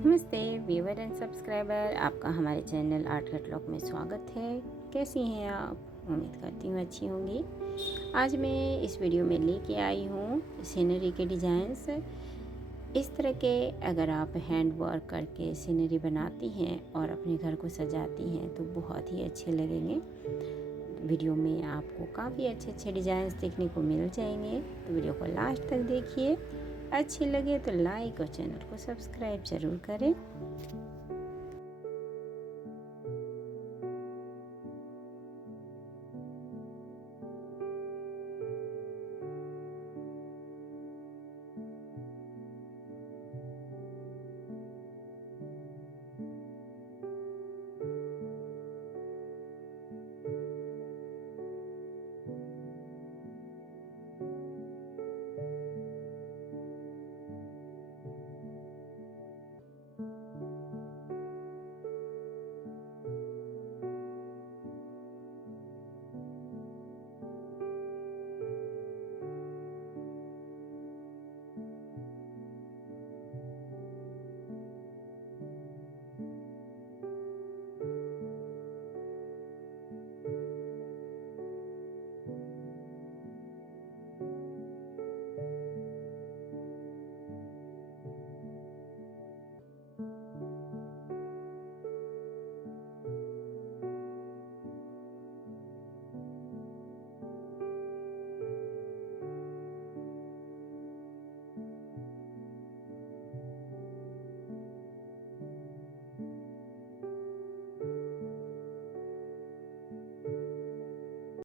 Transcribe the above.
नमस्ते viewer and subscriber, आपका हमारे चैनल आर्ट केटलॉक में स्वागत है। कैसी हैं आप? उम्मीद करती हूँ अच्छी होंगी। आज मैं इस वीडियो में लेके आई हूँ सीनरी के डिज़ाइंस। इस तरह के अगर आप हैंड वर्क करके सीनरी बनाती हैं और अपने घर को सजाती हैं तो बहुत ही अच्छे लगेंगे। वीडियो में आपको काफ़ी अच्छे अच्छे डिज़ाइंस देखने को मिल जाएंगे, तो वीडियो को लास्ट तक देखिए। अच्छी लगे तो लाइक और चैनल को सब्सक्राइब ज़रूर करें।